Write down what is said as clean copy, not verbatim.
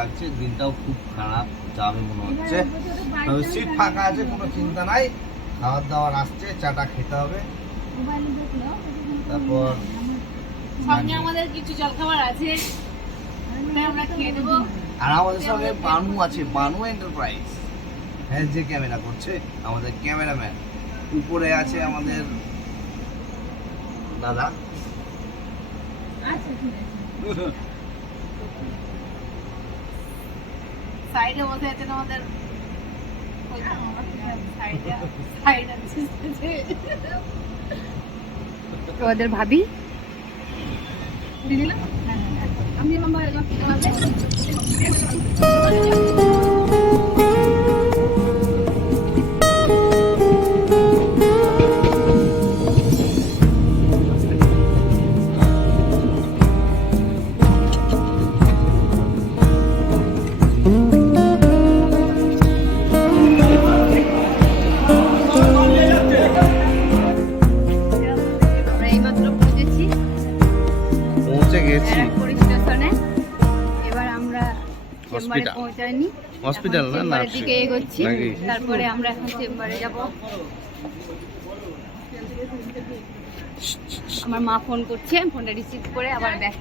লাগছে, দিনটাও খুব খারাপ যাবে মনে হচ্ছে। তবে সিট ফাঁকা আছে, কোনো চিন্তা নাই। খাবার দাবার আসছে, চাটা খেতে হবে। তারপর সঙ্গে আমাদের কিছু জলখাবার আছে, আমরা খেয়ে দেবো। আর আমাদের সঙ্গে বানু আছে, বানু এন্টারপ্রাইজ। হ্যাঁ, যে ক্যামেরা করছে আমাদের ক্যামেরাম্যান। উপরে আছে আমাদের দাদা। আচ্ছা ঠিক আছে। সাইডে বসে আছেন আমাদের ওদের ভাবি। আমি হসপিটাল না দিকে এগোচ্ছি, তারপরে আমরা এখন চেম্বারে যাব। আমার মা ফোন করছে, ফোনটা রিসিভ করে আবার ব্যাক।